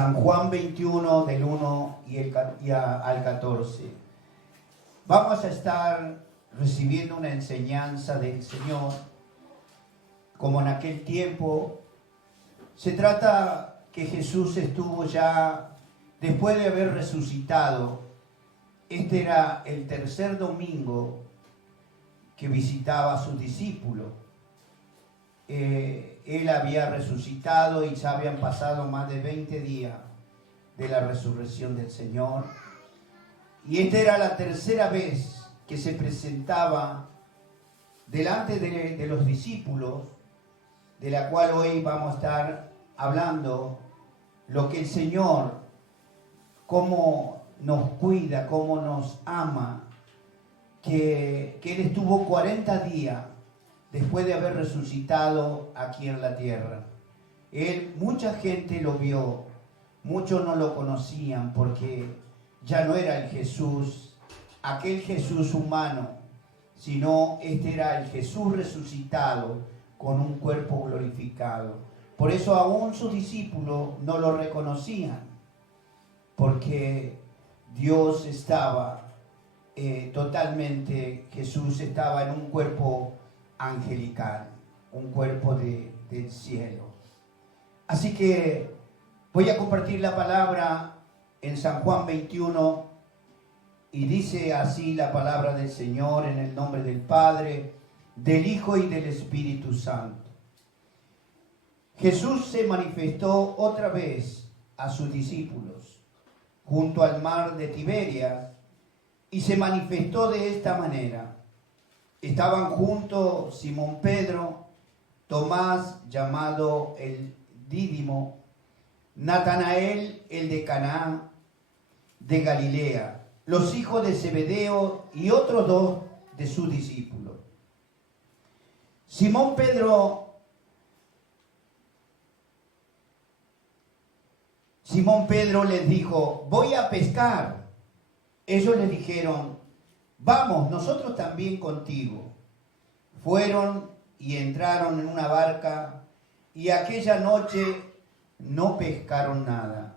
San Juan 21 del 1 al 14. Vamos a estar recibiendo una enseñanza del Señor, como en aquel tiempo. Se trata que Jesús estuvo ya, después de haber resucitado, este era el tercer domingo que visitaba a sus discípulos. Él había resucitado y ya habían pasado más de 20 días de la resurrección del Señor. Y esta era la tercera vez que se presentaba delante de los discípulos, de la cual hoy vamos a estar hablando, lo que el Señor, cómo nos cuida, cómo nos ama, que Él estuvo 40 días después de haber resucitado aquí en la tierra. Mucha gente lo vio, muchos no lo conocían porque ya no era el Jesús, aquel Jesús humano, sino este era el Jesús resucitado con un cuerpo glorificado. Por eso aún sus discípulos no lo reconocían, porque Dios estaba totalmente, Jesús estaba en un cuerpo angelical, un cuerpo del cielo. Así que voy a compartir la palabra en San Juan 21 y dice así la palabra del Señor, en el nombre del Padre, del Hijo y del Espíritu Santo. Jesús se manifestó otra vez a sus discípulos junto al mar de Tiberias y se manifestó de esta manera. Estaban juntos Simón Pedro, Tomás llamado el Dídimo, Natanael el de Caná de Galilea, los hijos de Zebedeo y otros dos de sus discípulos. Simón Pedro les dijo: voy a pescar. Ellos le dijeron: vamos, nosotros también contigo. Fueron y entraron en una barca y aquella noche no pescaron nada.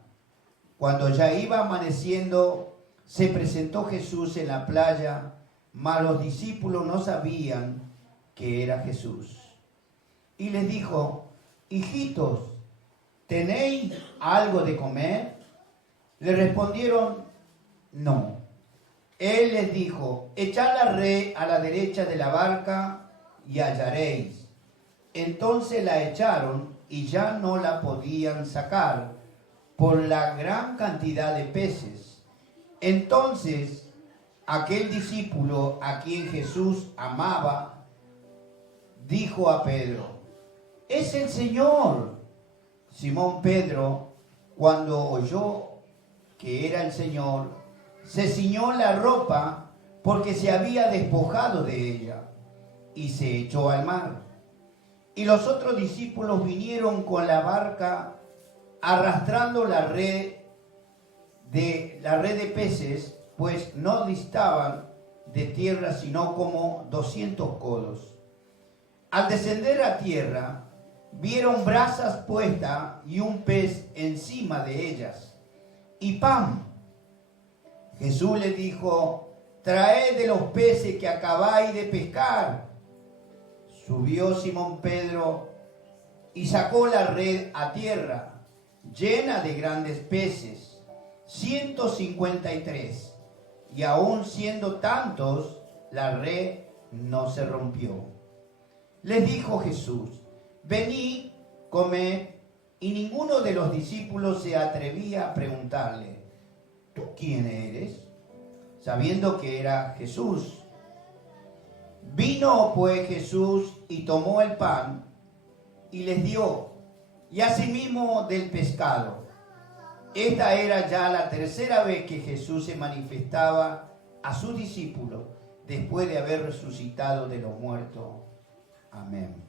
Cuando ya iba amaneciendo, se presentó Jesús en la playa, mas los discípulos no sabían que era Jesús. Y les dijo: hijitos, ¿tenéis algo de comer? Le respondieron: no. Él les dijo: echad la red a la derecha de la barca y hallaréis. Entonces la echaron y ya no la podían sacar por la gran cantidad de peces. Entonces aquel discípulo a quien Jesús amaba dijo a Pedro: es el Señor. Simón Pedro, cuando oyó que era el Señor, se ciñó la ropa porque se había despojado de ella y se echó al mar. Y los otros discípulos vinieron con la barca arrastrando la red de peces, pues no distaban de tierra sino como 200 codos. Al descender a tierra, vieron brasas puestas y un pez encima de ellas, y pan. Jesús les dijo: traed de los peces que acabáis de pescar. Subió Simón Pedro y sacó la red a tierra, llena de grandes peces, 153, y aun siendo tantos, la red no se rompió. Les dijo Jesús: venid, comed. Y ninguno de los discípulos se atrevía a preguntarle: ¿tú quién eres?, sabiendo que era Jesús. Vino pues Jesús y tomó el pan y les dio, y asimismo del pescado. Esta era ya la tercera vez que Jesús se manifestaba a sus discípulos después de haber resucitado de los muertos. Amén.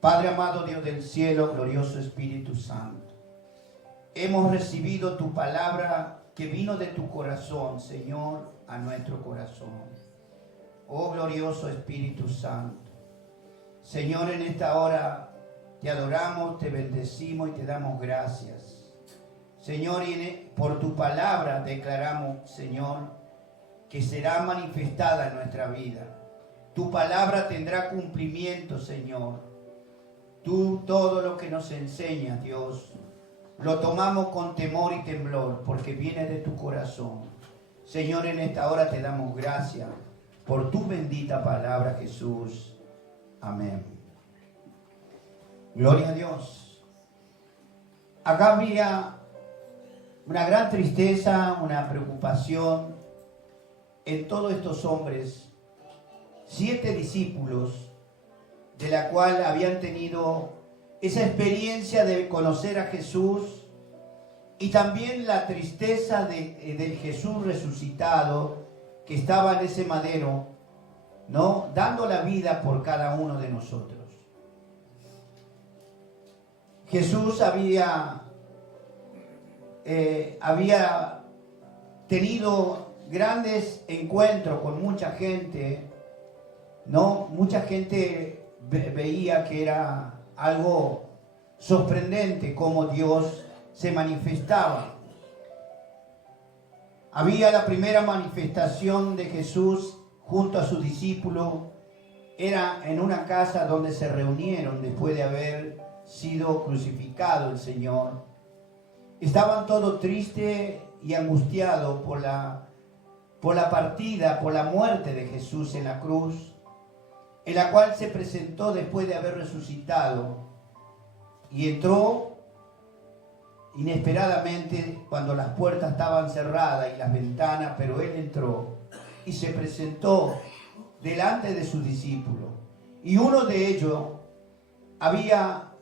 Padre amado, Dios del cielo, glorioso Espíritu Santo, hemos recibido tu palabra que vino de tu corazón, Señor, a nuestro corazón. Oh glorioso Espíritu Santo, Señor, en esta hora te adoramos, te bendecimos y te damos gracias. Señor, y por tu palabra declaramos, Señor, que será manifestada en nuestra vida. Tu palabra tendrá cumplimiento, Señor. Tú todo lo que nos enseñas, Dios, lo tomamos con temor y temblor, porque viene de tu corazón. Señor, en esta hora te damos gracias por tu bendita palabra, Jesús. Amén. Gloria a Dios. Acá había una gran tristeza, una preocupación en todos estos hombres, 7 discípulos, de la cual habían tenido esa experiencia de conocer a Jesús y también la tristeza del Jesús resucitado que estaba en ese madero, ¿no? Dando la vida por cada uno de nosotros. Jesús había tenido grandes encuentros con mucha gente, ¿no? Mucha gente veía que era algo sorprendente cómo Dios se manifestaba. Había la primera manifestación de Jesús junto a sus discípulos, era en una casa donde se reunieron después de haber sido crucificado el Señor. Estaban todos tristes y angustiados por la partida, por la muerte de Jesús en la cruz, en la cual se presentó después de haber resucitado y entró inesperadamente cuando las puertas estaban cerradas y las ventanas, pero él entró y se presentó delante de sus discípulos. Y uno de ellos había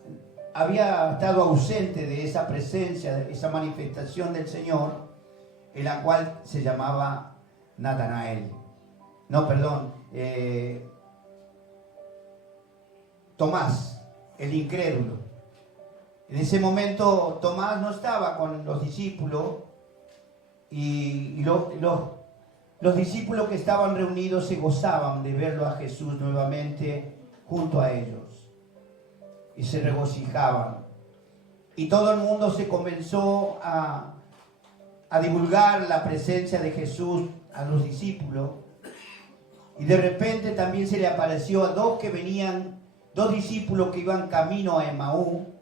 estado ausente de esa presencia, de esa manifestación del Señor, en la cual se llamaba Natanael. No, perdón, Tomás, el incrédulo. En ese momento Tomás no estaba con los discípulos y los discípulos que estaban reunidos se gozaban de verlo a Jesús nuevamente junto a ellos y se regocijaban. Y todo el mundo se comenzó a divulgar la presencia de Jesús a los discípulos. Y de repente también se le apareció a dos discípulos que iban camino a Emaú,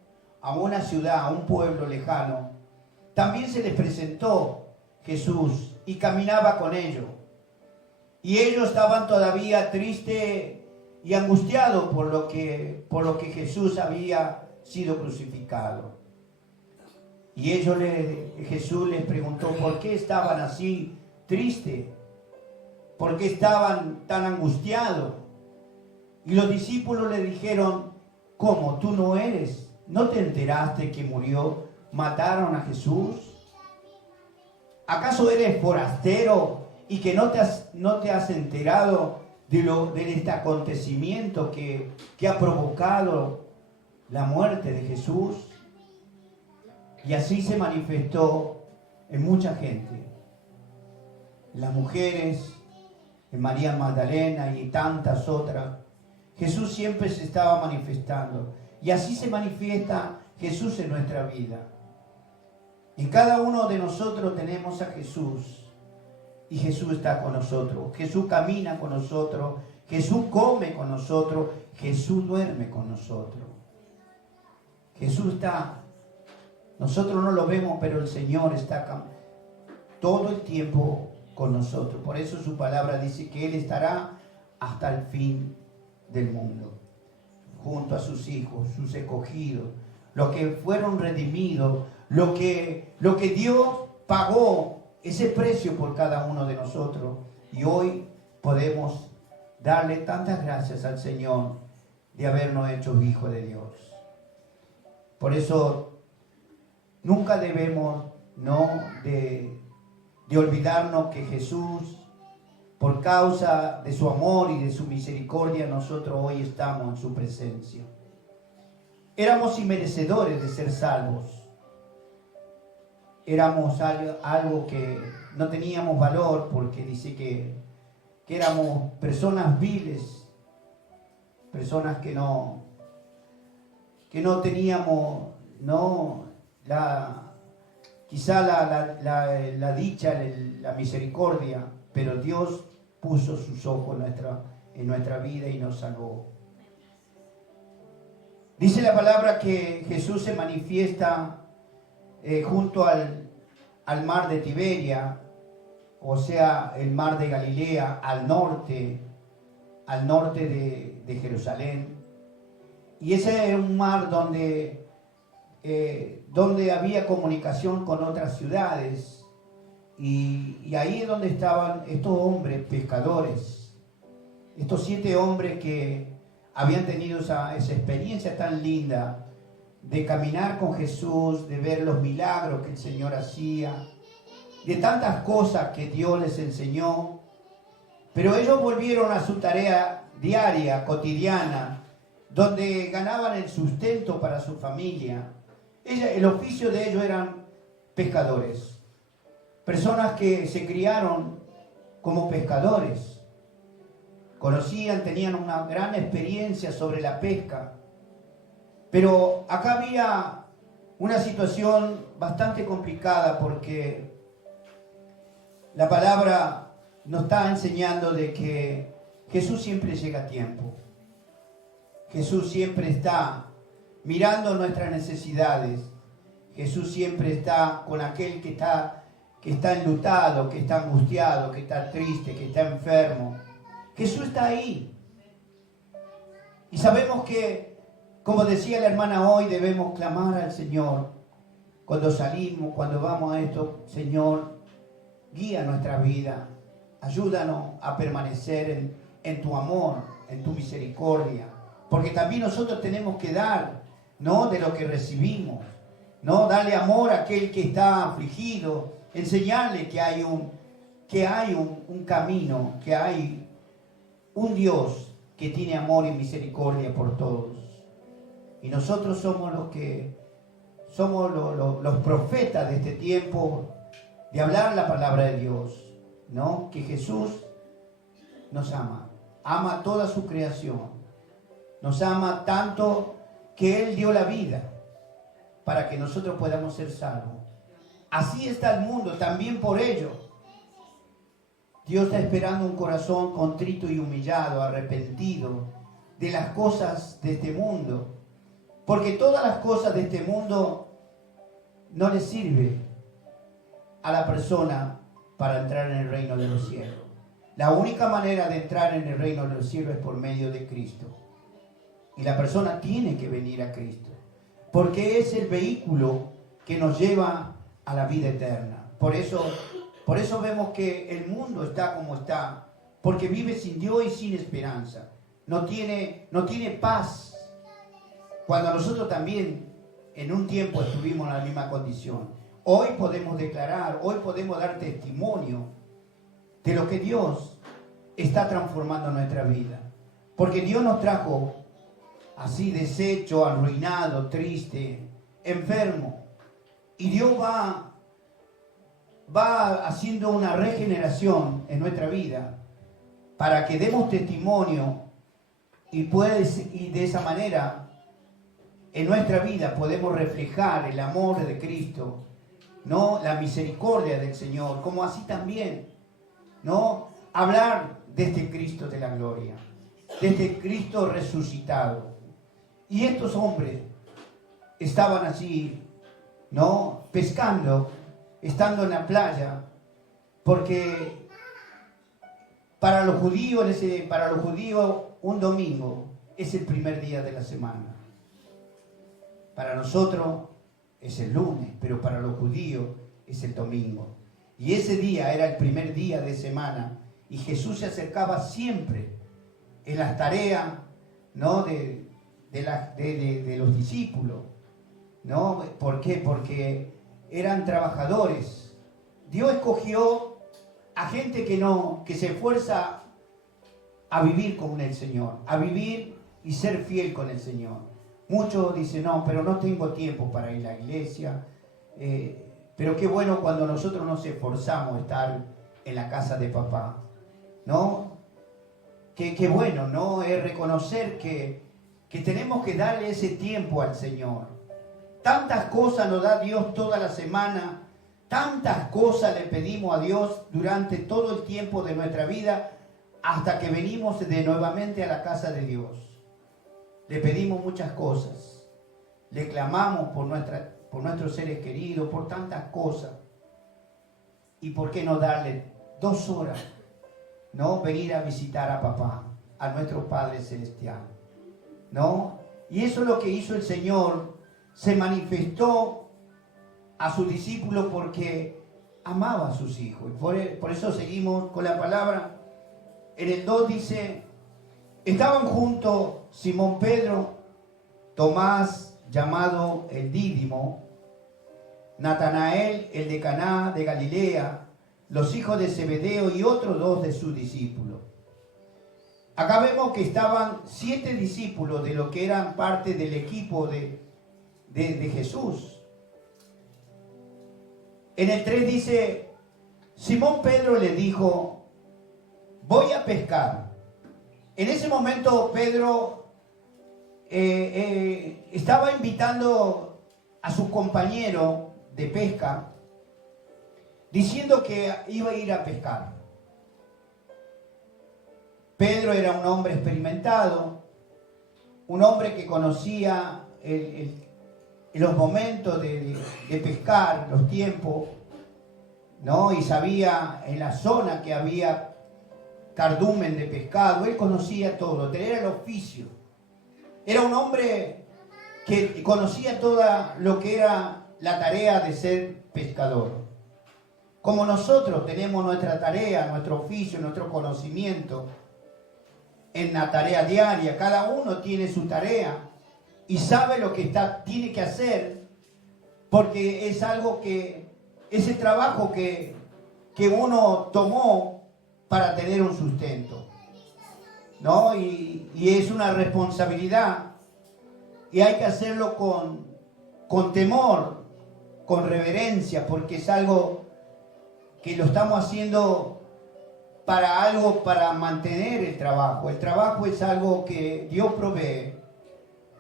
a una ciudad, a un pueblo lejano. También se les presentó Jesús y caminaba con ellos. Y ellos estaban todavía tristes y angustiados por lo que Jesús había sido crucificado. Y Jesús les preguntó por qué estaban así tristes, por qué estaban tan angustiados. Y los discípulos le dijeron: ¿cómo? ¿Tú no te enteraste que murió? ¿Mataron a Jesús? ¿Acaso eres forastero y que no te has enterado de este acontecimiento que ha provocado la muerte de Jesús? Y así se manifestó en mucha gente, en las mujeres, en María Magdalena y tantas otras. Jesús siempre se estaba manifestando. Y así se manifiesta Jesús en nuestra vida. En cada uno de nosotros tenemos a Jesús. Y Jesús está con nosotros. Jesús camina con nosotros. Jesús come con nosotros. Jesús duerme con nosotros. Jesús está. Nosotros no lo vemos, pero el Señor está todo el tiempo con nosotros. Por eso su palabra dice que Él estará hasta el fin del mundo, junto a sus hijos, sus escogidos, los que fueron redimidos, lo que Dios pagó ese precio por cada uno de nosotros. Y hoy podemos darle tantas gracias al Señor de habernos hecho hijos de Dios. Por eso nunca debemos de olvidarnos que Jesús, por causa de su amor y de su misericordia, nosotros hoy estamos en su presencia. Éramos inmerecedores de ser salvos. Éramos algo que no teníamos valor, porque dice que éramos personas viles, personas que no teníamos, quizá la dicha, la misericordia, pero Dios puso sus ojos en nuestra vida y nos salvó. Dice la palabra que Jesús se manifiesta junto al mar de Tiberia, o sea, el mar de Galilea, al norte de Jerusalén. Y ese era un mar donde había comunicación con otras ciudades. Y ahí es donde estaban estos hombres pescadores, estos 7 hombres que habían tenido esa experiencia tan linda de caminar con Jesús, de ver los milagros que el Señor hacía, de tantas cosas que Dios les enseñó. Pero ellos volvieron a su tarea diaria, cotidiana, donde ganaban el sustento para su familia. El oficio de ellos eran pescadores, personas que se criaron como pescadores. Conocían, tenían una gran experiencia sobre la pesca. Pero acá había una situación bastante complicada porque la palabra nos está enseñando de que Jesús siempre llega a tiempo. Jesús siempre está mirando nuestras necesidades. Jesús siempre está con aquel que está enlutado, que está angustiado, que está triste, que está enfermo. Jesús está ahí. Y sabemos que, como decía la hermana hoy, debemos clamar al Señor. Cuando salimos, cuando vamos a esto, Señor, guía nuestra vida. Ayúdanos a permanecer en tu amor, en tu misericordia. Porque también nosotros tenemos que dar, ¿no?, de lo que recibimos, ¿no? Darle amor a aquel que está afligido, enseñarle que hay un camino, que hay un Dios que tiene amor y misericordia por todos. Y nosotros somos los profetas de este tiempo, de hablar la palabra de Dios, ¿no? Que Jesús nos ama a toda su creación, nos ama tanto que Él dio la vida para que nosotros podamos ser salvos. Así está el mundo, también por ello. Dios está esperando un corazón contrito y humillado, arrepentido de las cosas de este mundo. Porque todas las cosas de este mundo no le sirven a la persona para entrar en el reino de los cielos. La única manera de entrar en el reino de los cielos es por medio de Cristo. Y la persona tiene que venir a Cristo, porque es el vehículo que nos lleva a la vida eterna. Por eso vemos que el mundo está como está, porque vive sin Dios y sin esperanza. No tiene paz. Cuando nosotros también en un tiempo estuvimos en la misma condición. Hoy podemos declarar, hoy podemos dar testimonio de lo que Dios está transformando en nuestra vida. Porque Dios nos trajo así deshecho, arruinado, triste, enfermo. Y Dios va haciendo una regeneración en nuestra vida para que demos testimonio y de esa manera en nuestra vida podemos reflejar el amor de Cristo, ¿no? La misericordia del Señor, como así también, ¿no? Hablar de este Cristo de la gloria, de este Cristo resucitado. Y estos hombres estaban así, ¿no?, pescando, estando en la playa, porque para los judíos un domingo es el primer día de la semana. Para nosotros es el lunes, pero para los judíos es el domingo. Y ese día era el primer día de semana, y Jesús se acercaba siempre en las tareas, ¿no?, de los discípulos, ¿no? ¿Por qué? Porque eran trabajadores. Dios escogió a gente que se esfuerza a vivir con el Señor, a vivir y ser fiel con el Señor. Muchos dicen, no, pero no tengo tiempo para ir a la iglesia. Pero qué bueno cuando nosotros nos esforzamos a estar en la casa de papá, ¿no? Qué bueno, ¿no? Es reconocer que tenemos que darle ese tiempo al Señor. Tantas cosas nos da Dios toda la semana Tantas cosas le pedimos a Dios durante todo el tiempo de nuestra vida hasta que venimos nuevamente a la casa de Dios. Le pedimos muchas cosas. Le clamamos por nuestros seres queridos, por tantas cosas. ¿Y por qué no darle 2 horas? ¿No? Venir a visitar a papá, a nuestro Padre Celestial. ¿No? Y eso es lo que hizo el Señor. Se manifestó a sus discípulos porque amaba a sus hijos. Por eso seguimos con la palabra. En el 2 dice, estaban juntos Simón Pedro, Tomás, llamado el Dídimo, Natanael, el de Caná de Galilea, los hijos de Zebedeo y otros 2 de sus discípulos. Acá vemos que estaban 7 discípulos de lo que eran parte del equipo de Jesús. En el 3 dice, Simón Pedro le dijo, voy a pescar. En ese momento Pedro estaba invitando a su compañero de pesca, diciendo que iba a ir a pescar. Pedro era un hombre experimentado, un hombre que conocía los momentos de pescar, los tiempos, ¿no? Y sabía en la zona que había cardumen de pescado. Él conocía todo, era el oficio. Era un hombre que conocía toda lo que era la tarea de ser pescador. Como nosotros tenemos nuestra tarea, nuestro oficio, nuestro conocimiento en la tarea diaria, cada uno tiene su tarea y sabe lo que tiene que hacer, porque es algo ese trabajo que uno tomó para tener un sustento, ¿no? Y es una responsabilidad y hay que hacerlo con temor, con reverencia, porque es algo que lo estamos haciendo para mantener el trabajo. El trabajo es algo que Dios provee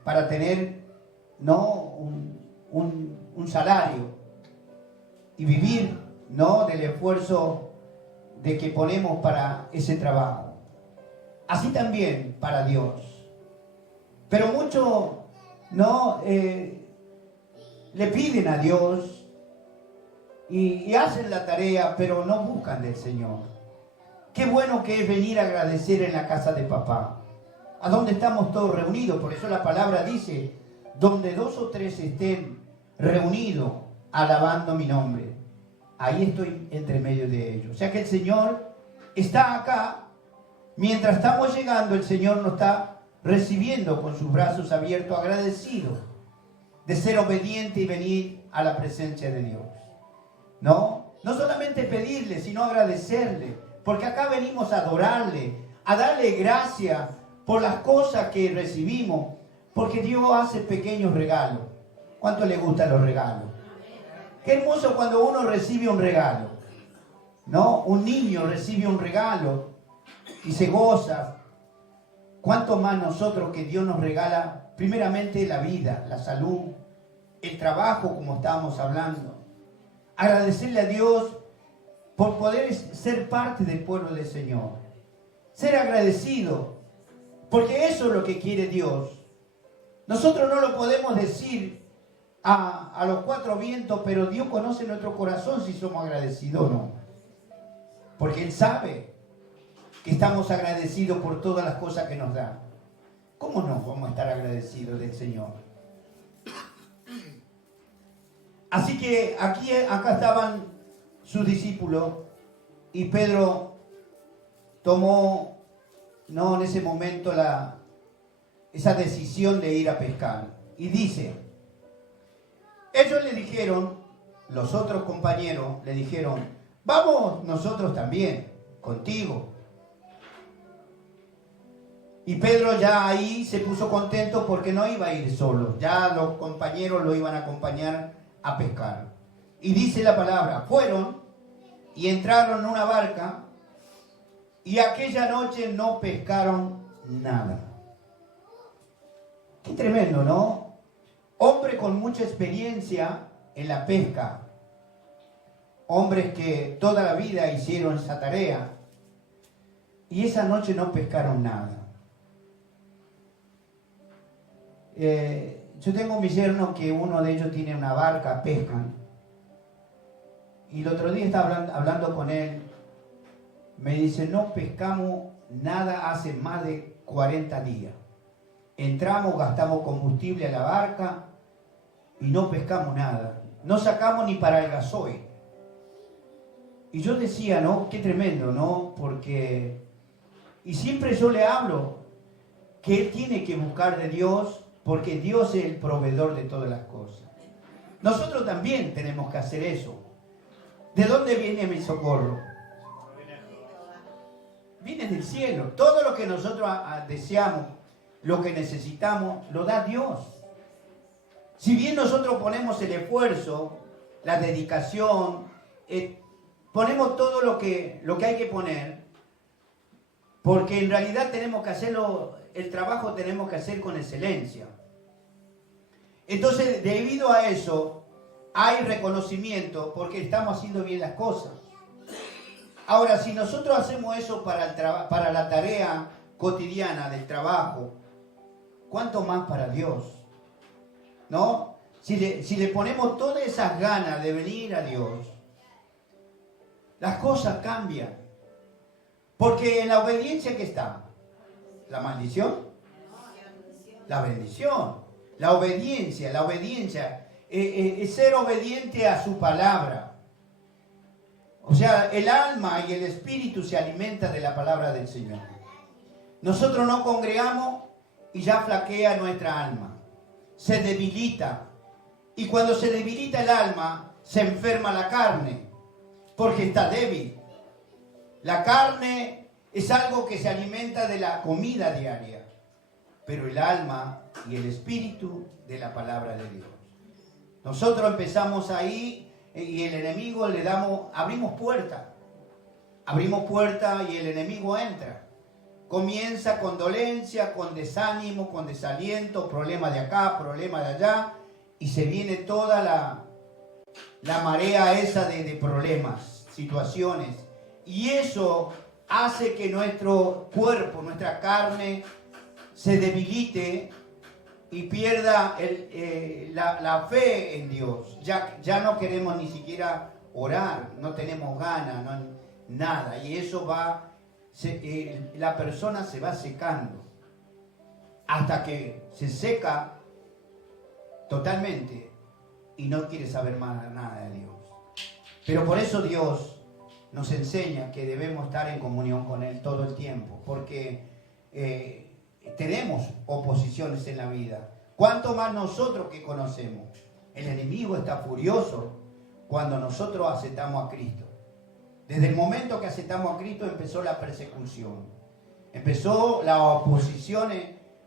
para tener, ¿no? un salario y vivir, ¿no? del esfuerzo de que ponemos para ese trabajo. Así también para Dios. Pero muchos, ¿no? le piden a Dios y hacen la tarea, pero no buscan del Señor. Qué bueno que es venir a agradecer en la casa de papá, a donde estamos todos reunidos. Por eso la palabra dice, donde 2 o 3 estén reunidos alabando mi nombre, ahí estoy entre medio de ellos. O sea que el Señor está acá. Mientras estamos llegando, el Señor nos está recibiendo con sus brazos abiertos, agradecido de ser obediente y venir a la presencia de Dios. No solamente pedirle, sino agradecerle, porque acá venimos a adorarle, a darle gracias por las cosas que recibimos, porque Dios hace pequeños regalos. ¿Cuánto le gustan los regalos? Qué hermoso cuando uno recibe un regalo, ¿no? Un niño recibe un regalo y se goza. ¿Cuánto más nosotros que Dios nos regala primeramente la vida, la salud, el trabajo, como estábamos hablando? Agradecerle a Dios por poder ser parte del pueblo del Señor. Ser agradecido, porque eso es lo que quiere Dios. Nosotros no lo podemos decir a los 4 vientos, pero Dios conoce nuestro corazón si somos agradecidos o no. Porque Él sabe que estamos agradecidos por todas las cosas que nos da. ¿Cómo no vamos a estar agradecidos del Señor? Así que acá estaban sus discípulos y Pedro tomó, en ese momento esa decisión de ir a pescar. Y dice, ellos le dijeron, los otros compañeros le dijeron, vamos nosotros también, contigo. Y Pedro ya ahí se puso contento porque no iba a ir solo, ya los compañeros lo iban a acompañar a pescar. Y dice la palabra, fueron y entraron en una barca y aquella noche no pescaron nada. Qué tremendo, ¿no? Hombre con mucha experiencia en la pesca. hombres que toda la vida hicieron esa tarea, y esa noche no pescaron nada. Yo tengo mi yerno que uno de ellos tiene una barca, pescan, y el otro día estaba hablando con él, me dice, no pescamos nada hace más de 40 días. Entramos, gastamos combustible a la barca y no pescamos nada. No sacamos ni para el gasoil. Y yo decía, ¿no? Qué tremendo, ¿no? Porque... Y siempre yo le hablo que él tiene que buscar de Dios, porque Dios es el proveedor de todas las cosas. Nosotros también tenemos que hacer eso. ¿De dónde viene mi socorro? Viene del cielo. Todo lo que nosotros deseamos, lo que necesitamos, lo da Dios. Si bien nosotros ponemos el esfuerzo, la dedicación, ponemos todo lo que hay que poner, porque en realidad tenemos que hacerlo, el trabajo tenemos que hacer con excelencia. Entonces, debido a eso, hay reconocimiento porque estamos haciendo bien las cosas. Ahora, si nosotros hacemos eso para la tarea cotidiana del trabajo, ¿cuánto más para Dios? ¿No? Si le ponemos todas esas ganas de venir a Dios, las cosas cambian. Porque en la obediencia, ¿qué está? ¿La maldición? La bendición. La obediencia es ser obediente a su palabra. O sea, el alma y el espíritu se alimentan de la palabra del Señor. Nosotros no congregamos y ya flaquea nuestra alma. Se debilita. Y cuando se debilita el alma, se enferma la carne, porque está débil. La carne es algo que se alimenta de la comida diaria, pero el alma y el espíritu de la palabra de Dios. Nosotros empezamos ahí y el enemigo abrimos puerta y el enemigo entra. Comienza con dolencia, con desánimo, con desaliento, problema de acá, problema de allá, y se viene toda la marea esa de problemas, situaciones. Y eso hace que nuestro cuerpo, nuestra carne, se debilite y pierda la fe en Dios. Ya no queremos ni siquiera orar, no tenemos ganas, nada. Y eso la persona se va secando hasta que se seca totalmente y no quiere saber más nada de Dios. Pero por eso Dios nos enseña que debemos estar en comunión con Él todo el tiempo, porque tenemos oposiciones en la vida. ¿Cuánto más nosotros que conocemos? El enemigo está furioso cuando nosotros aceptamos a Cristo. Desde el momento que aceptamos a Cristo empezó la persecución, empezó la oposición,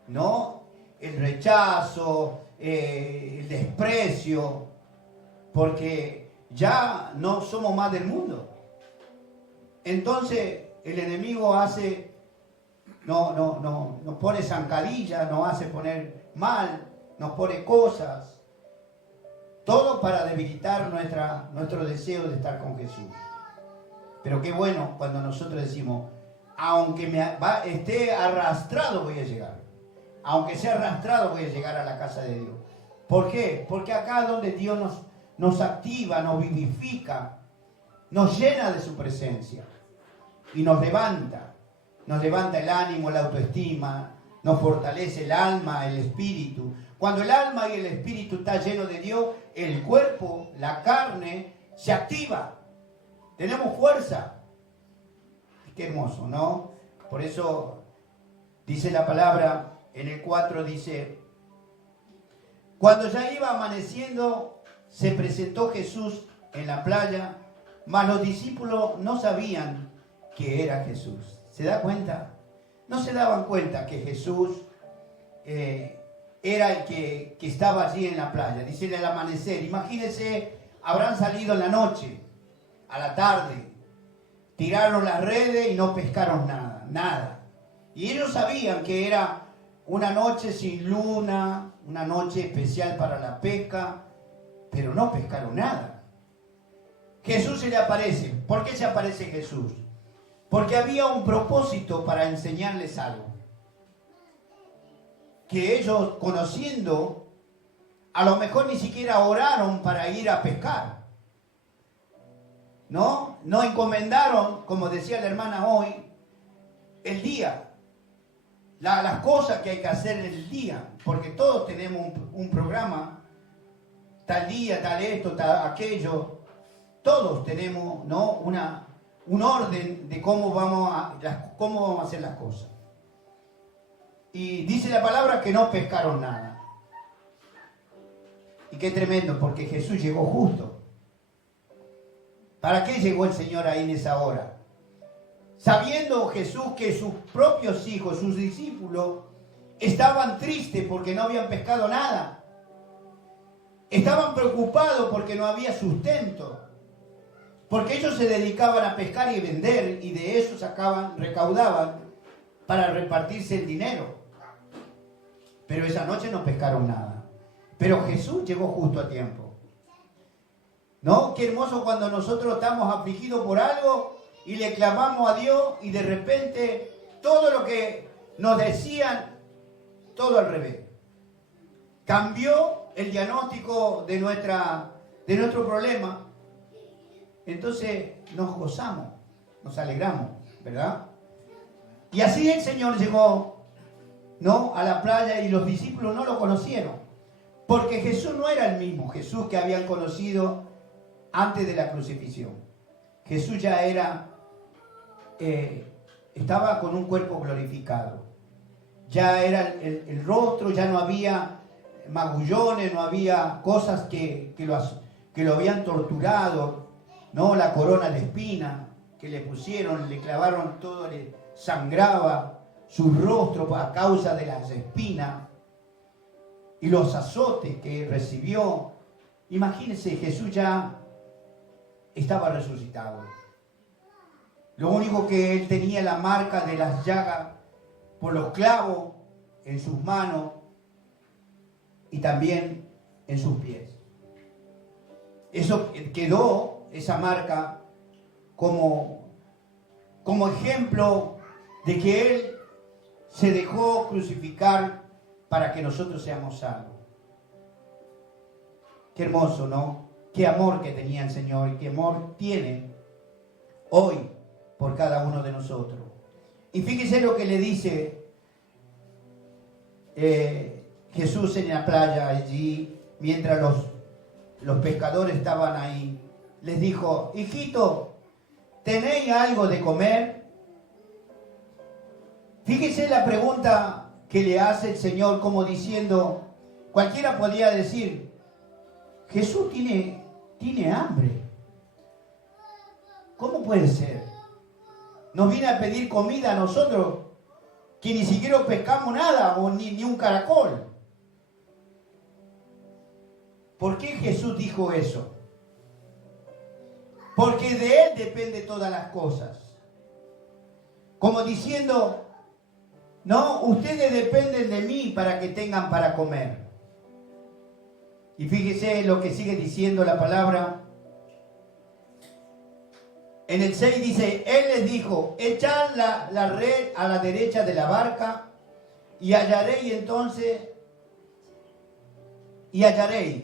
¿no? El rechazo, el desprecio, porque ya no somos más del mundo. Entonces el enemigo nos pone zancadillas, nos hace poner mal, nos pone cosas, todo para debilitar nuestro deseo de estar con Jesús. Pero qué bueno cuando nosotros decimos, aunque esté arrastrado voy a llegar, aunque sea arrastrado voy a llegar a la casa de Dios. ¿Por qué? Porque acá donde Dios nos activa, nos vivifica, nos llena de su presencia y nos levanta el ánimo, la autoestima, nos fortalece el alma, el espíritu. Cuando el alma y el espíritu está lleno de Dios, el cuerpo, la carne, se activa. Tenemos fuerza. Qué hermoso, ¿no? Por eso dice la palabra en el 4, dice, cuando ya iba amaneciendo, se presentó Jesús en la playa, mas los discípulos no sabían que era Jesús. ¿Se da cuenta? No se daban cuenta que Jesús era el que estaba allí en la playa. Dice el amanecer. Imagínense, habrán salido en la noche, a la tarde, tiraron las redes y no pescaron nada. Y ellos sabían que era una noche sin luna, una noche especial para la pesca, pero no pescaron nada. Jesús se le aparece. ¿Por qué se aparece Jesús? Porque había un propósito para enseñarles algo. Que ellos, conociendo, a lo mejor ni siquiera oraron para ir a pescar. ¿No? No encomendaron, como decía la hermana hoy, el día. Las cosas que hay que hacer en el día. Porque todos tenemos un programa. Tal día, tal esto, tal aquello. Todos tenemos, ¿no?, un orden de cómo vamos a hacer las cosas. Y dice la palabra que no pescaron nada. Y qué tremendo, porque Jesús llegó justo. ¿Para qué llegó el Señor ahí en esa hora? Sabiendo Jesús que sus propios hijos, sus discípulos, estaban tristes porque no habían pescado nada. Estaban preocupados porque no había sustento. Porque ellos se dedicaban a pescar y vender, y de eso recaudaban para repartirse el dinero. Pero esa noche no pescaron nada. Pero Jesús llegó justo a tiempo. ¿No? Qué hermoso cuando nosotros estamos afligidos por algo y le clamamos a Dios y de repente todo lo que nos decían, todo al revés. Cambió el diagnóstico de nuestro problema. Entonces nos gozamos, nos alegramos, ¿verdad? Y así el Señor llegó, ¿no?, a la playa, y los discípulos no lo conocieron. Porque Jesús no era el mismo Jesús que habían conocido antes de la crucifixión. Jesús ya estaba con un cuerpo glorificado. Ya era el rostro, ya no había magullones, no había cosas que lo habían torturado. No, la corona de espina que le pusieron, le clavaron todo, le sangraba su rostro a causa de las espinas y los azotes que recibió. Imagínense, Jesús ya estaba resucitado. Lo único que él tenía, la marca de las llagas por los clavos en sus manos y también en sus pies. Eso quedó, esa marca, como ejemplo de que Él se dejó crucificar para que nosotros seamos salvos. Qué hermoso, ¿no? Qué amor que tenía el Señor y qué amor tiene hoy por cada uno de nosotros. Y fíjese lo que le dice Jesús en la playa allí, mientras los pescadores estaban ahí. Les dijo: hijito, ¿tenéis algo de comer? Fíjese la pregunta que le hace el Señor, como diciendo, cualquiera podría decir, Jesús tiene hambre. ¿Cómo puede ser? Nos viene a pedir comida a nosotros, que ni siquiera pescamos nada, o ni un caracol. ¿Por qué Jesús dijo eso? Porque de Él depende todas las cosas. Como diciendo, no, ustedes dependen de mí para que tengan para comer. Y fíjese lo que sigue diciendo la palabra. En el 6 dice, Él les dijo, echad la red a la derecha de la barca y hallaréis.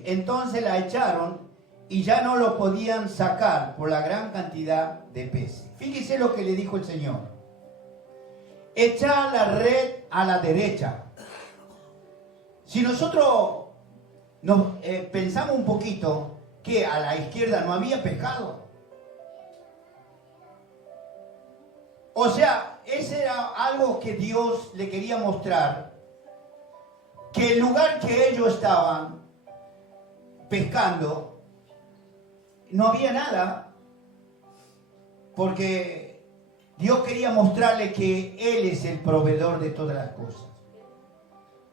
Entonces la echaron y ya no lo podían sacar por la gran cantidad de peces. Fíjese lo que le dijo el Señor. Echad la red a la derecha. Si nosotros pensamos un poquito, que a la izquierda no había pescado. O sea, ese era algo que Dios le quería mostrar, que el lugar que ellos estaban pescando, no había nada, porque Dios quería mostrarle que Él es el proveedor de todas las cosas.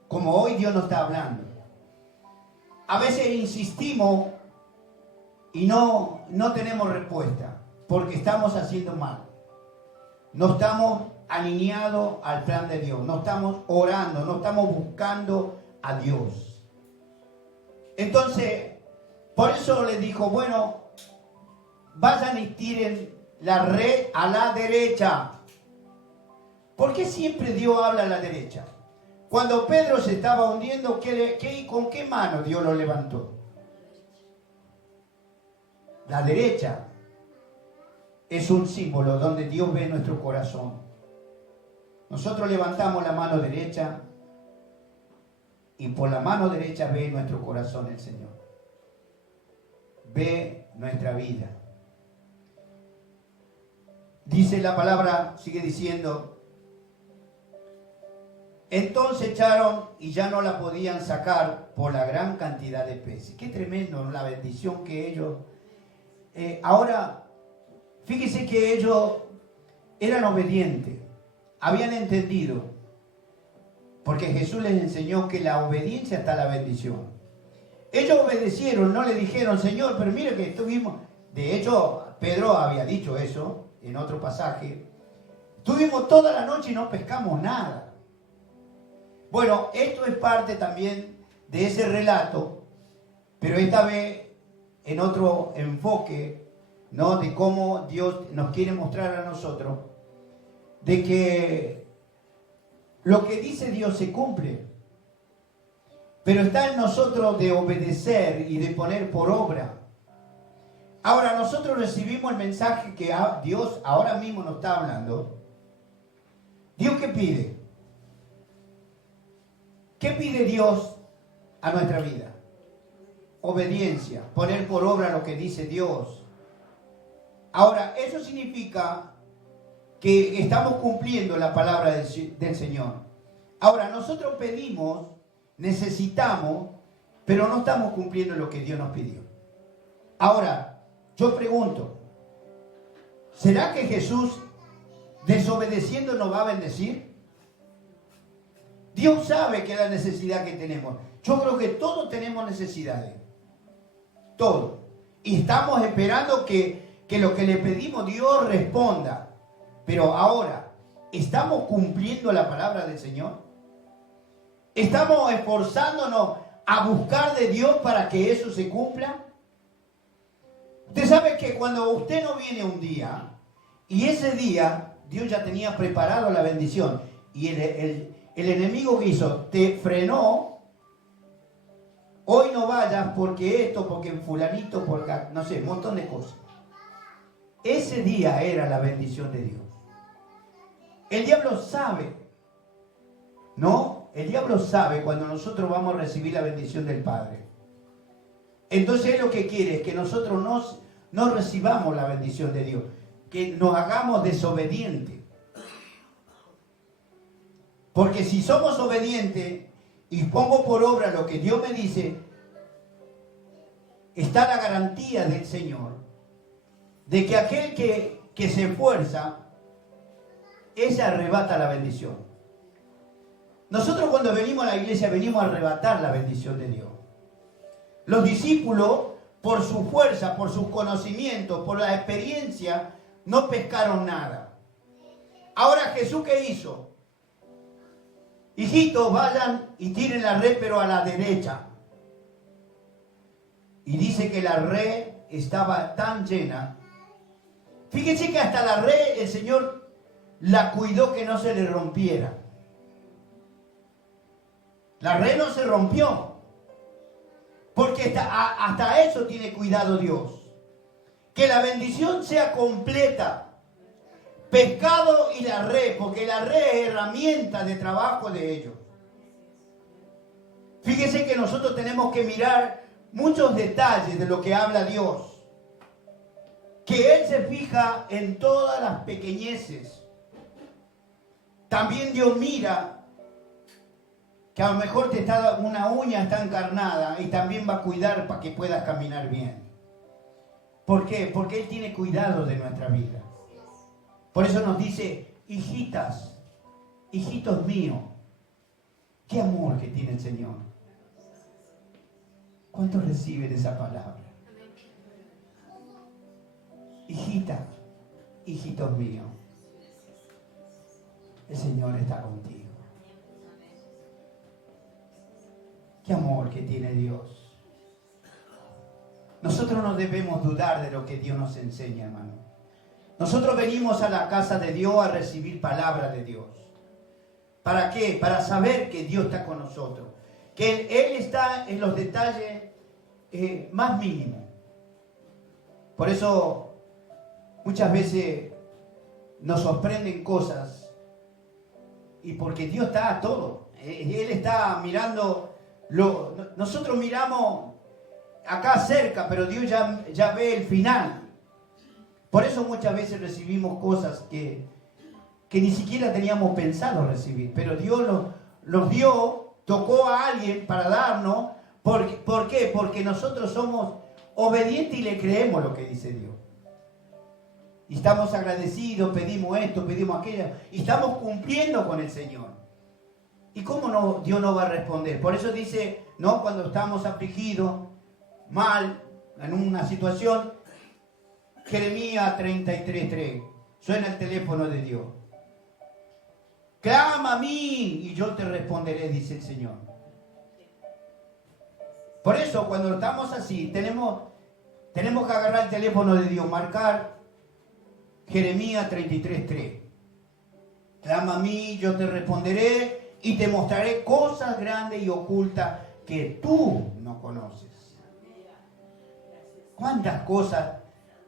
Como hoy Dios nos está hablando. A veces insistimos y no tenemos respuesta, porque estamos haciendo mal. No estamos alineados al plan de Dios, no estamos orando, no estamos buscando a Dios. Entonces, por eso les dijo, bueno, vayan y tiren la red a la derecha. ¿Por qué siempre Dios habla a la derecha? Cuando Pedro se estaba hundiendo, ¿con qué mano Dios lo levantó? La derecha es un símbolo donde Dios ve nuestro corazón. Nosotros levantamos la mano derecha y por la mano derecha ve nuestro corazón el Señor. Ve nuestra vida. Dice la palabra, sigue diciendo, entonces echaron y ya no la podían sacar por la gran cantidad de peces. Qué tremendo, ¿no? La bendición que ellos... ahora, fíjese que ellos eran obedientes, habían entendido, porque Jesús les enseñó que la obediencia está la bendición. Ellos obedecieron, no le dijeron, Señor, pero mire que estuvimos... De hecho, Pedro había dicho eso en otro pasaje. Estuvimos toda la noche y no pescamos nada. Bueno, esto es parte también de ese relato, pero esta vez en otro enfoque, ¿no? De cómo Dios nos quiere mostrar a nosotros, de que lo que dice Dios se cumple, pero está en nosotros de obedecer y de poner por obra. Ahora nosotros recibimos el mensaje que Dios ahora mismo nos está hablando. ¿Dios qué pide? ¿Qué pide Dios a nuestra vida? Obediencia, poner por obra lo que dice Dios. Ahora, eso significa que estamos cumpliendo la palabra del Señor. Ahora, nosotros pedimos, necesitamos, pero no estamos cumpliendo lo que Dios nos pidió. Ahora, yo pregunto, ¿será que Jesús desobedeciendo nos va a bendecir? Dios sabe que es la necesidad que tenemos. Yo creo que todos tenemos necesidades. Todos. Y estamos esperando que lo que le pedimos Dios responda. Pero ahora, ¿estamos cumpliendo la palabra del Señor? ¿Estamos esforzándonos a buscar de Dios para que eso se cumpla? Usted sabe que cuando usted no viene un día, y ese día Dios ya tenía preparado la bendición, y el enemigo que hizo, te frenó, hoy no vayas porque esto, porque fulanito, porque no sé, un montón de cosas. Ese día era la bendición de Dios. El diablo sabe, ¿no? El diablo sabe cuando nosotros vamos a recibir la bendición del Padre. Entonces él lo que quiere es que nosotros no recibamos la bendición de Dios, que nos hagamos desobedientes. Porque si somos obedientes y pongo por obra lo que Dios me dice, está la garantía del Señor de que aquel que se esfuerza, ese arrebata la bendición. Nosotros cuando venimos a la iglesia venimos a arrebatar la bendición de Dios. Los discípulos, por su fuerza, por sus conocimientos, por la experiencia, no pescaron nada. Ahora Jesús, ¿qué hizo? Hijitos, vayan y tiren la red, pero a la derecha. Y dice que la red estaba tan llena. Fíjense que hasta la red el Señor la cuidó que no se le rompiera. La red no se rompió. Porque hasta eso tiene cuidado Dios. Que la bendición sea completa. Pescado y la red, porque la red es herramienta de trabajo de ellos. Fíjese que nosotros tenemos que mirar muchos detalles de lo que habla Dios. Que Él se fija en todas las pequeñeces. También Dios mira que a lo mejor una uña está encarnada y también va a cuidar para que puedas caminar bien. ¿Por qué? Porque Él tiene cuidado de nuestra vida. Por eso nos dice, hijitas, hijitos míos, qué amor que tiene el Señor. ¿Cuántos reciben esa palabra? Hijita, hijitos míos, el Señor está contigo. Qué amor que tiene Dios. nosotros no debemos dudar de lo que Dios nos enseña, hermano. Nosotros venimos a la casa de Dios a recibir palabra de Dios. ¿Para qué? Para saber que Dios está con nosotros. Que Él está en los detalles más mínimos. Por eso muchas veces nos sorprenden cosas. Y porque Dios está a todo. Él está mirando. Nosotros miramos acá cerca, pero Dios ya ve el final. Por eso muchas veces recibimos cosas que ni siquiera teníamos pensado recibir. Pero Dios los dio, tocó a alguien para darnos. ¿Por qué? Porque nosotros somos obedientes y le creemos lo que dice Dios. Y estamos agradecidos, pedimos esto, pedimos aquello. Y estamos cumpliendo con el Señor. ¿Y cómo no, Dios no va a responder? Por eso dice, ¿no? Cuando estamos afligidos, mal, en una situación, Jeremías 33:3, suena el teléfono de Dios. Clama a mí y yo te responderé, dice el Señor. Por eso, cuando estamos así, tenemos que agarrar el teléfono de Dios, marcar Jeremías 33:3. Clama a mí, yo te responderé y te mostraré cosas grandes y ocultas que tú no conoces. ¿Cuántas cosas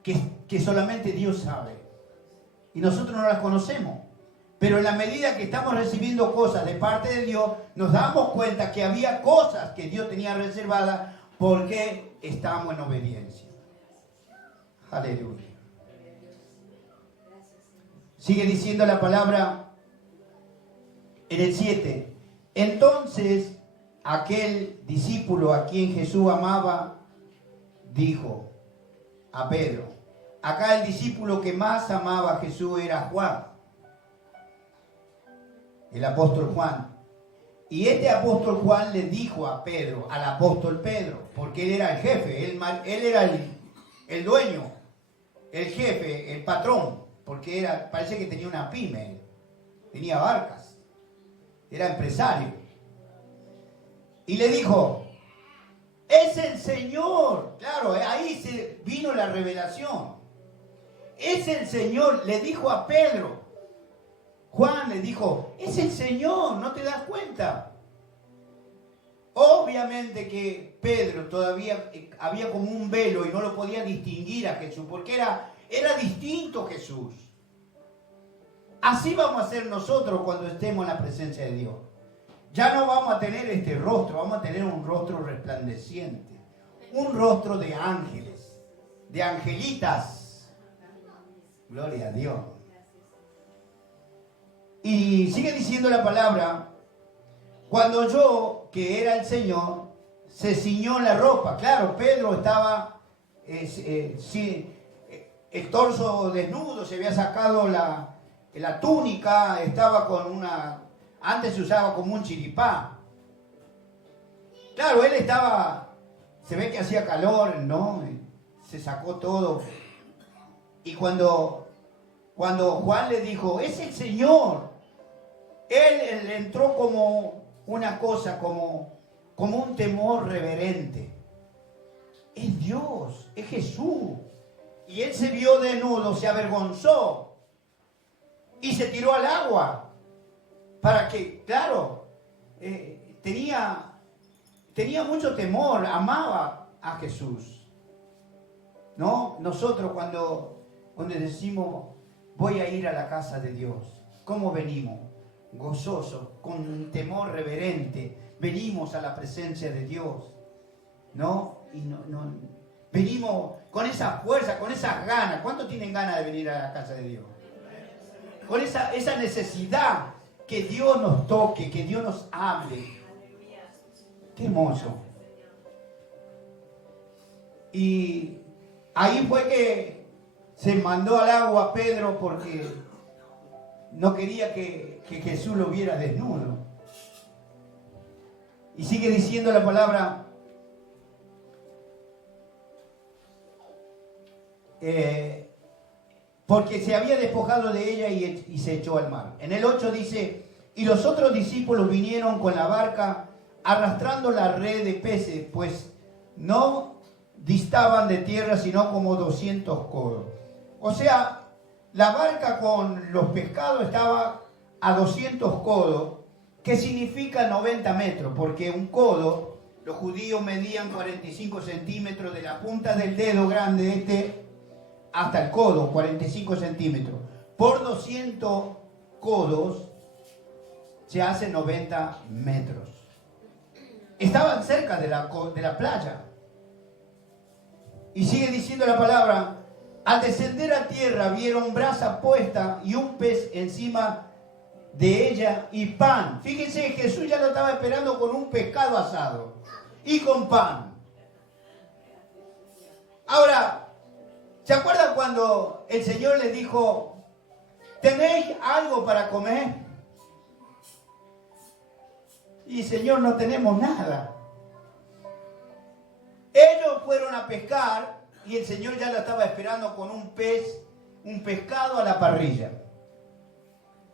que solamente Dios sabe? Y nosotros no las conocemos. Pero en la medida que estamos recibiendo cosas de parte de Dios, nos damos cuenta que había cosas que Dios tenía reservadas porque estamos en obediencia. Aleluya. Sigue diciendo la palabra en el 7. Entonces aquel discípulo a quien Jesús amaba dijo a Pedro. Acá el discípulo que más amaba a Jesús era Juan, el apóstol Juan. Y este apóstol Juan le dijo a Pedro, al apóstol Pedro, porque él era el jefe, él era el dueño, el jefe, el patrón, porque parece que tenía una pyme, tenía barcas, era empresario. Y le dijo, es el Señor. Claro, ahí se vino la revelación. Es el Señor, le dijo a Pedro. Juan le dijo, es el Señor, ¿no te das cuenta? Obviamente que Pedro todavía había como un velo y no lo podía distinguir a Jesús, porque era distinto Jesús. Así vamos a ser nosotros cuando estemos en la presencia de Dios. Ya no vamos a tener este rostro, vamos a tener un rostro resplandeciente, un rostro de ángeles, de angelitas. Gloria a Dios. Y sigue diciendo la palabra, cuando yo, que era el Señor, se ciñó la ropa. Claro, Pedro estaba, el torso desnudo, se había sacado la túnica, estaba con antes se usaba como un chiripá. Claro, él se ve que hacía calor, ¿no? Se sacó todo. Y cuando Juan le dijo, es el Señor, él le entró como una cosa, como un temor reverente. Es Dios, es Jesús. Y él se vio desnudo, se avergonzó y se tiró al agua. Para que, claro, tenía mucho temor, amaba a Jesús. ¿No? Nosotros cuando decimos, voy a ir a la casa de Dios, ¿cómo venimos? Gozosos, con un temor reverente, venimos a la presencia de Dios, ¿no? Y venimos con esa fuerza, con esas ganas. ¿Cuántos tienen ganas de venir a la casa de Dios? Con esa necesidad que Dios nos toque, que Dios nos hable. Qué hermoso. Y ahí fue que se mandó al agua a Pedro porque no quería que Jesús lo viera desnudo. Y sigue diciendo la palabra, porque se había despojado de ella y se echó al mar. En el 8 dice, y los otros discípulos vinieron con la barca arrastrando la red de peces, pues no distaban de tierra sino como 200 codos. O sea, la barca con los pescados estaba a 200 codos, que significa 90 metros, porque un codo, los judíos medían 45 centímetros de la punta del dedo grande hasta el codo, 45 centímetros. Por 200 codos se hace 90 metros. Estaban cerca de la playa. Y sigue diciendo la palabra: al descender a tierra vieron brasa puesta y un pez encima de ella y pan. Fíjense, Jesús ya lo estaba esperando con un pescado asado y con pan. Ahora, ¿se acuerdan cuando el Señor les dijo: ¿tenéis algo para comer? Y Señor, no tenemos nada. Ellos fueron a pescar y el Señor ya lo estaba esperando con un pescado a la parrilla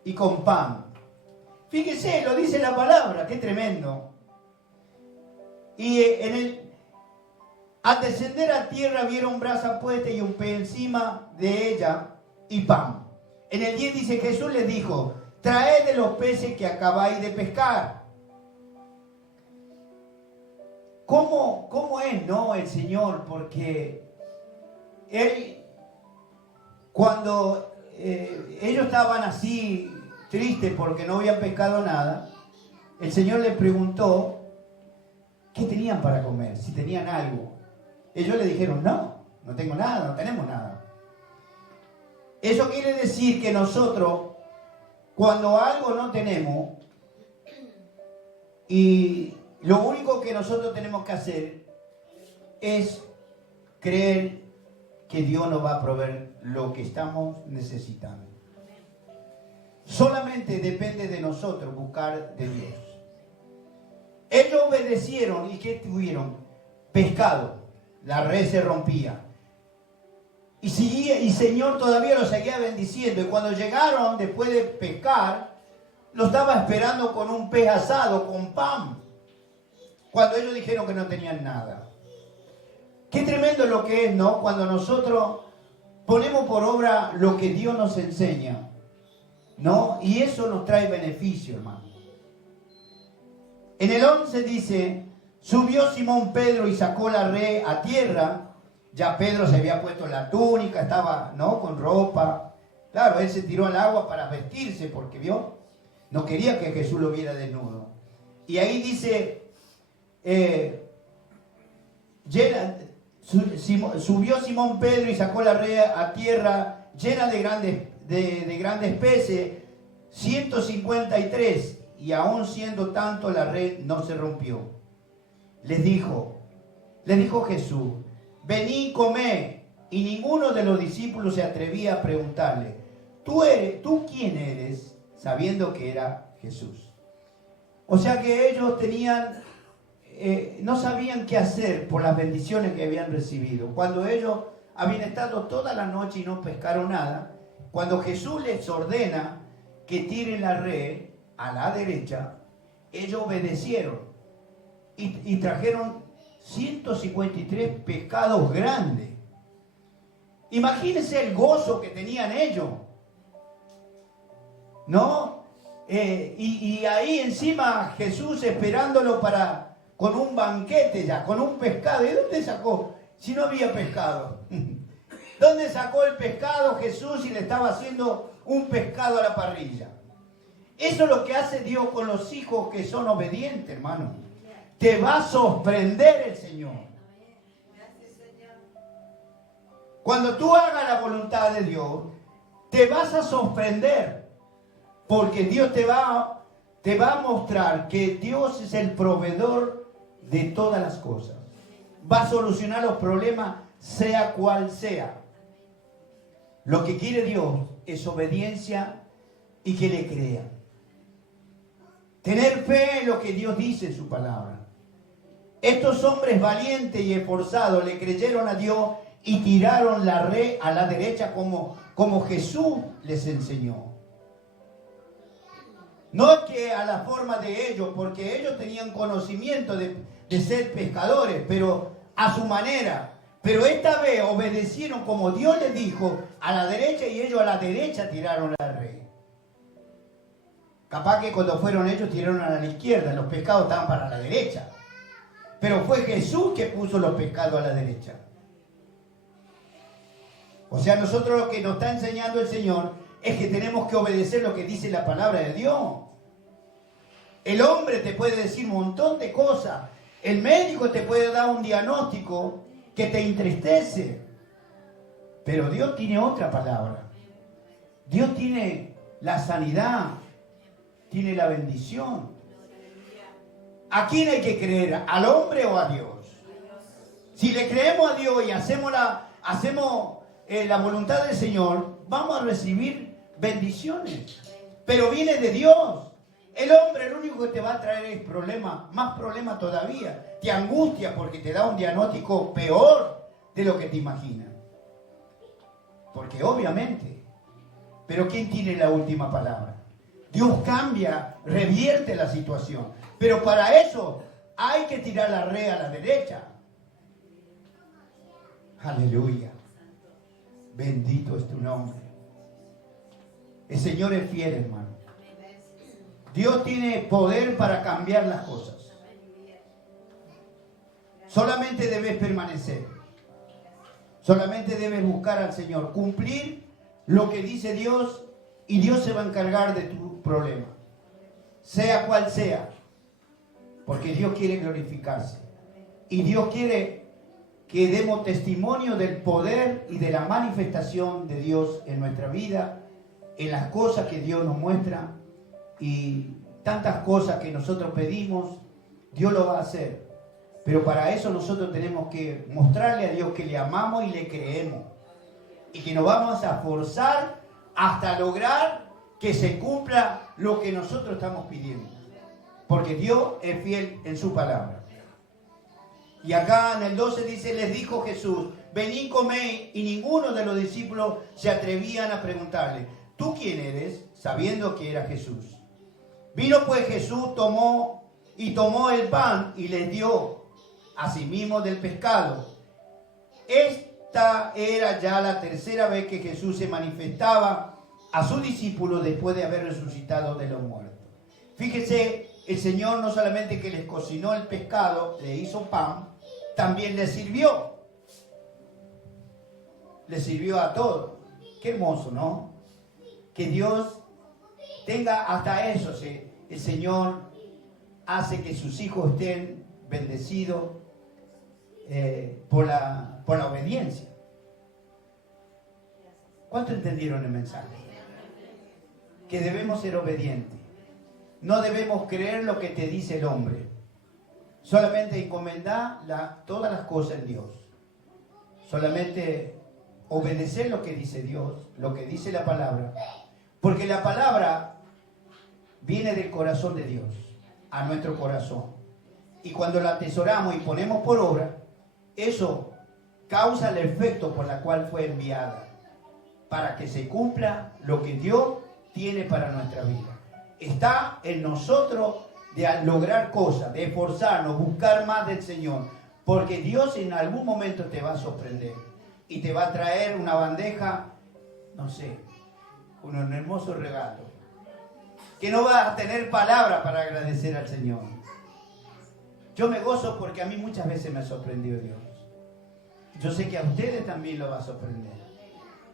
y con pan. Fíjese, lo dice la palabra, qué tremendo. Y al descender a tierra vieron brasa puesta y un pez encima de ella y pan. En el 10 dice: Jesús les dijo: traed de los peces que acabáis de pescar. ¿Cómo es, no, el Señor? Porque Él, cuando ellos estaban así tristes porque no habían pescado nada, el Señor les preguntó qué tenían para comer, si tenían algo. Ellos le dijeron: no tengo nada, no tenemos nada. Eso quiere decir que nosotros, cuando algo no tenemos, y lo único que nosotros tenemos que hacer es creer que Dios nos va a proveer lo que estamos necesitando. Solamente depende de nosotros buscar de Dios. Ellos obedecieron, ¿y qué tuvieron? Pescado. La red se rompía. Y Señor todavía lo seguía bendiciendo. Y cuando llegaron, después de pescar, lo estaba esperando con un pez asado, con pan. Cuando ellos dijeron que no tenían nada. Qué tremendo lo que es, ¿no? Cuando nosotros ponemos por obra lo que Dios nos enseña, ¿no? Y eso nos trae beneficio, hermano. En el 11 dice: subió Simón Pedro y sacó la red a tierra. Ya Pedro se había puesto la túnica, estaba, ¿no?, con ropa. Claro, él se tiró al agua para vestirse porque vio, no quería que Jesús lo viera desnudo. Y ahí dice, subió Simón Pedro y sacó la red a tierra llena de grandes peces, 153, y aún siendo tanto la red no se rompió. Les dijo Jesús: venid, comed. Y ninguno de los discípulos se atrevía a preguntarle: ¿Tú quién eres? Sabiendo que era Jesús. O sea que ellos no sabían qué hacer por las bendiciones que habían recibido. Cuando ellos habían estado toda la noche y no pescaron nada, cuando Jesús les ordena que tiren la red a la derecha, ellos obedecieron y trajeron 153 pescados grandes. Imagínense el gozo que tenían ellos, ¿no? Y ahí encima Jesús esperándolo con un banquete ya, con un pescado. ¿Y dónde sacó? Si no había pescado. ¿Dónde sacó el pescado Jesús si le estaba haciendo un pescado a la parrilla? Eso es lo que hace Dios con los hijos que son obedientes, hermano. Te va a sorprender el Señor. Cuando tú hagas la voluntad de Dios, te vas a sorprender. Porque Dios te va a mostrar que Dios es el proveedor de todas las cosas. Va a solucionar los problemas, sea cual sea. Lo que quiere Dios es obediencia y que le crean. Tener fe en lo que Dios dice en su palabra. Estos hombres valientes y esforzados le creyeron a Dios y tiraron la red a la derecha como Jesús les enseñó. No es que a la forma de ellos, porque ellos tenían conocimiento de ser pescadores, pero a su manera. Pero esta vez obedecieron como Dios les dijo, a la derecha, y ellos a la derecha tiraron la red. Capaz que cuando fueron ellos tiraron a la izquierda, los pescados estaban para la derecha. Pero fue Jesús que puso los pescados a la derecha. O sea, nosotros lo que nos está enseñando el Señor es que tenemos que obedecer lo que dice la palabra de Dios. El hombre te puede decir un montón de cosas. El médico te puede dar un diagnóstico que te entristece. Pero Dios tiene otra palabra. Dios tiene la sanidad. Tiene la bendición. ¿A quién hay que creer? ¿Al hombre o a Dios? Si le creemos a Dios y hacemos la voluntad del Señor, vamos a recibir bendiciones. Pero viene de Dios. El hombre lo único que te va a traer es problemas, más problemas todavía. Te angustia porque te da un diagnóstico peor de lo que te imaginas. Porque obviamente. Pero ¿quién tiene la última palabra? Dios cambia, revierte la situación. Pero para eso hay que tirar la red a la derecha. Aleluya. Bendito es tu nombre. El Señor es fiel, hermano. Dios tiene poder para cambiar las cosas. Solamente debes permanecer. Solamente debes buscar al Señor. Cumplir lo que dice Dios y Dios se va a encargar de tu problema. Sea cual sea. Porque Dios quiere glorificarse. Y Dios quiere que demos testimonio del poder y de la manifestación de Dios en nuestra vida, en las cosas que Dios nos muestra y tantas cosas que nosotros pedimos, Dios lo va a hacer. Pero para eso nosotros tenemos que mostrarle a Dios que le amamos y le creemos. Y que nos vamos a forzar hasta lograr que se cumpla lo que nosotros estamos pidiendo. Porque Dios es fiel en su palabra. Y acá en el 12 dice, les dijo Jesús, venid, comed, y ninguno de los discípulos se atrevían a preguntarle, ¿tú quién eres? Sabiendo que era Jesús. Vino pues Jesús, tomó el pan y les dio asimismo del pescado. Esta era ya la tercera vez que Jesús se manifestaba a sus discípulos después de haber resucitado de los muertos. Fíjese, el Señor no solamente que les cocinó el pescado, le hizo pan, también les sirvió. Les sirvió a todos. Qué hermoso, ¿no? Que Dios tenga hasta eso. El Señor hace que sus hijos estén bendecidos por la obediencia. ¿Cuánto entendieron el mensaje? Que debemos ser obedientes. No debemos creer lo que te dice el hombre. Solamente encomendar todas las cosas en Dios. Solamente obedecer lo que dice Dios, lo que dice la palabra. Porque la palabra viene del corazón de Dios a nuestro corazón. Y cuando la atesoramos y ponemos por obra, eso causa el efecto por la cual fue enviada. Para que se cumpla lo que Dios tiene para nuestra vida. Está en nosotros de lograr cosas, de esforzarnos, buscar más del Señor. Porque Dios en algún momento te va a sorprender. Y te va a traer una bandeja, no sé, un hermoso regalo. Que no vas a tener palabras para agradecer al Señor. Yo me gozo porque a mí muchas veces me ha sorprendido Dios. Yo sé que a ustedes también lo va a sorprender.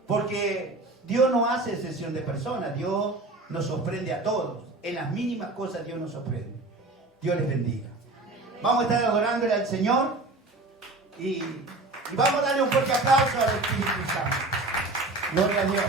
Porque Dios no hace excepción de personas. Dios nos sorprende a todos. En las mínimas cosas Dios nos sorprende. Dios les bendiga. Vamos a estar adorándole al Señor. Y vamos a darle un fuerte aplauso al Espíritu Santo. Gloria a Dios.